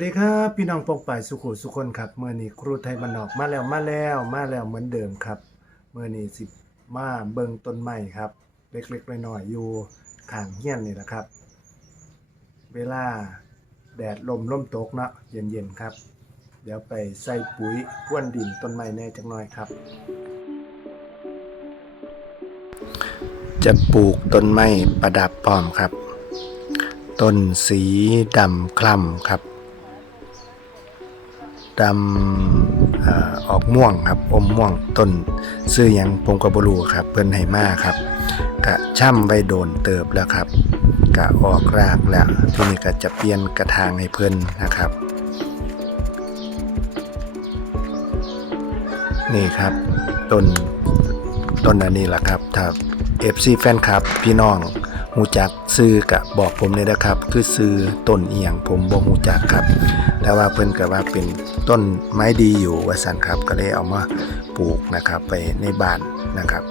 วัสดีครับ พี่น้องปกป่ายสุขุสุคนครับเมื่อนี้ครูไทยบ้านนอกมาแล้วมาแล้วมาแล้วเหมือนเดิมครับเมื่อนี้สิมาเบิงต้นไม้ครับ เล็กๆน้อยๆอยู่ข้างเฮียนนี่แหละครับ เวลาแดดลมล่มตกเนาะเย็นๆครับ เดี๋ยวไปใส่ปุ๋ยพ่วนดินต้นไม้แน่จักหน่อยครับ จะปลูกต้นไม้ประดับป้อมครับ ต้นสีดำคล้ำครับ ดำอออกม่วงครับ อมม่วงต้นซื้อยังผมก็บ่รู้ครับ เพิ่นให้มาครับ กะช่ำไว้โดนเติบแล้วครับ กะออกรากแล้วทีนี้ก็จะเปลี่ยนกระถางให้เพิ่นนะครับ นี่ครับต้นต้นอันนี้แหละครับถ้า FC แฟนคลับพี่น้อง หูจักซื้อกะบอกผมเลยนะครับ คือซื้อต้นเอียงผมบ่หูจักครับ แต่ว่าเพิ่นก็ว่าเป็นต้นไม้ดีอยู่ว่าสันครับ ก็เลยเอามาปลูกนะครับไปในบ้านนะครับ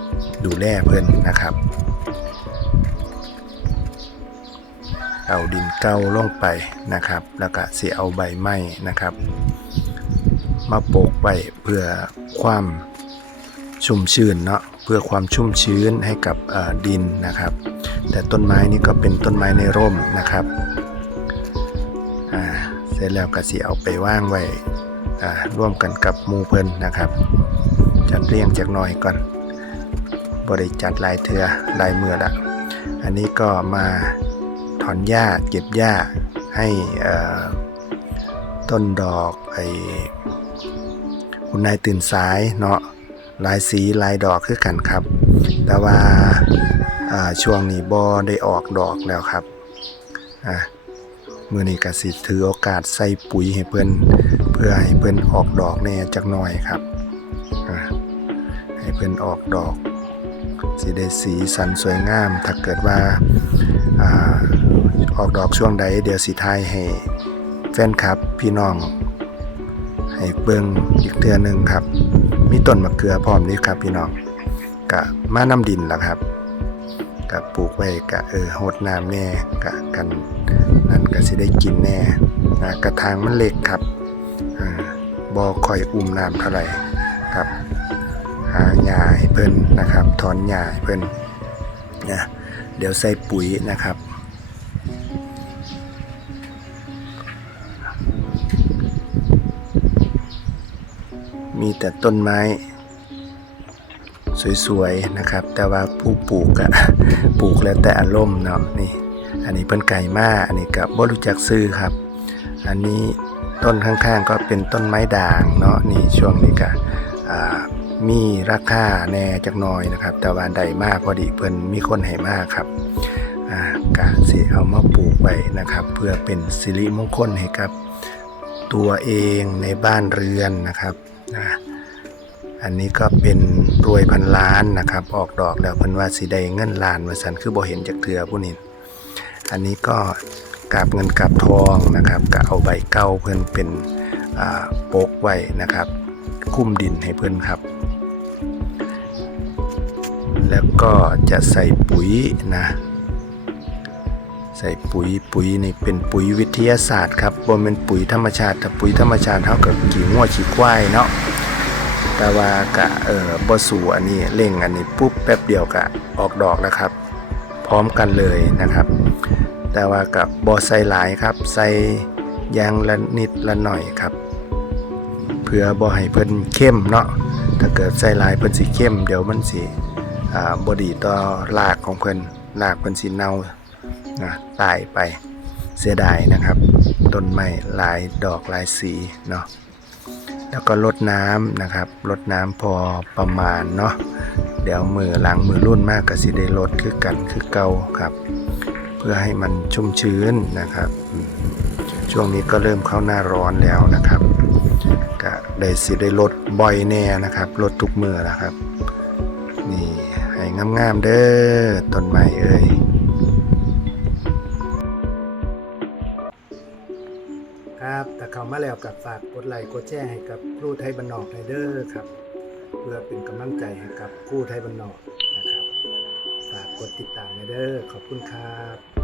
ดูแลเพิ่นนะครับ เอาดินเก้าลงไปนะครับ แล้วก็เสิเอาใบไม้นะครับ มาโปกไว้เพื่อความชุ่มชื้นเนาะ พื่อความชุ่มชื้นให้กับดินนะครับ แต่ต้นไม้นี่ก็เป็นต้นไม้ในร่มนะครับเสร็จแล้วก็สิเอาไปว่างไว้ร่วมกันกับมูเพิ่นนะครับ จัดเรียงจากหน่อยก่อน บริจัดลายเทือลายมือละอันนี้ก็มาถอนหญ้าเก็บหญ้าให้ต้นดอกไอ้คุณนายตื่นสายเนาะ ลายสีลายดอกคือกันครับ แต่ว่าช่วงนี้บอได้ออกดอกแล้วครับอะมือนี้ก็สิถือโอกาสใส่ปุ๋ยให้เพิ่อนเพื่อให้เพิ่อนออกดอกแน่จักหน่อยครับให้เพิ่อนออกดอกสิได้สีสันสวยงาม ถ้าเกิดว่าอออกดอกช่วงใดเดี๋ยวสิทยให้แฟนคลับพี่น้อง ให้เบิ่งอีกเทื่อหนึงครับ มีต้นมะเขือพร้อมนี่ครับพี่น้องกะมาน้ำดินล่ะครับกะปลูกไว้กะเออหดน้ำแน่กะกันนั่นก็สิได้กินแน่นะกระถางมันเล็กครับอ่าบ่ค่อยอุ้มน้ำเท่าไหร่ครับ หาหญ้าเพิ่นนะครับ ถอนหญ้าเพิ่นนะเดี๋ยวใส่ปุ๋ยนะครับ มีแต่ต้นไม้ สวยๆนะครับ แต่ว่าผู้ปลูกอะปลูกแล้วแต่อารมณ์เนาะนี่ อันนี้เพิ่นไก่มาอันนี้กับบ่รู้จักซื้อครับ อันนี้ต้นข้างๆก็เป็นต้นไม้ด่างเนาะนี่ช่วงนี้ก็มีราคาแน่จักหน่อยนะครับ แต่ว่าได้มากพอดีเพิ่นมีคนให้มากครับอ่ากะสิเอามาปลูกไว้นะครับ เพื่อเป็นสิริมงคลให้กับตัวเองในบ้านเรือนนะครับ นะอันนี้ก็เป็นรวยพันล้านนะครับ ออกดอกแล้วเพิ่นว่าสิได้เงินล้านว่าซั่นคือบ่เห็นจากเทือผู้นี้อันนี้ก็กาบเงินกาบทองนะครับก็เอาใบเก้าเพื่อนเป็นโปกไว้นะครับ คุ้มดินให้เพื่อนครับ แล้วก็จะใส่ปุ๋ยนะ ใส่ปุ๋ยปุ๋ยนี่เป็นปุ๋ยวิทยาศาสตร์ครับบ่เป็นปุ๋ยธรรมชาติถ้าปุ๋ยธรรมชาติเท่ากับขี้งัวขี้ควายเนาะแต่ว่ากะเออบ่สู่อันนี้เร่งอันนี้ปุ๊บแป๊บเดียวกะออกดอกแล้วครับ พร้อมกันเลยนะครับ แต่ว่ากับบอใส่หลายครับ ใส่ยางละนิดละหน่อยครับ เพื่อบอให้เพิ่นเข้มเนาะถ้าเกิดใส่หลายเพิ่นสิเข้ม เดี๋ยวมันสิอ่าบดีต่อรากของเพิ่นรากเพิ่นสิเน่า นะตายไปเสียดายนะครับ ต้นไม้หลายดอกหลายสีเนาะแล้วก็ลดน้ำนะครับลดน้ำพอประมาณเนาะเดี๋ยวมือหลังมือรุ่นมากก็สิได้ลดคือกันคือเก่าครับ เพื่อให้มันชุ่มชื้นนะครับ ช่วงนี้ก็เริ่มเข้าหน้าร้อนแล้วนะครับก็ได้สิได้ลดบ่อยแน่นะครับลดทุกมือนะครับ นี่ให้งามๆเด้อต้นไม้เอ้ยับแต่เข้ามาแล้วกับฝากกดไลค์กดแชร์ให้กับครูไทยบ้านนอกไนเด้อครับ เพื่อเป็นกำลังใจให้กับครูไทยบ้านนอกนะครับ ฝากกดติดตามไนเด้อขอบคุณครับ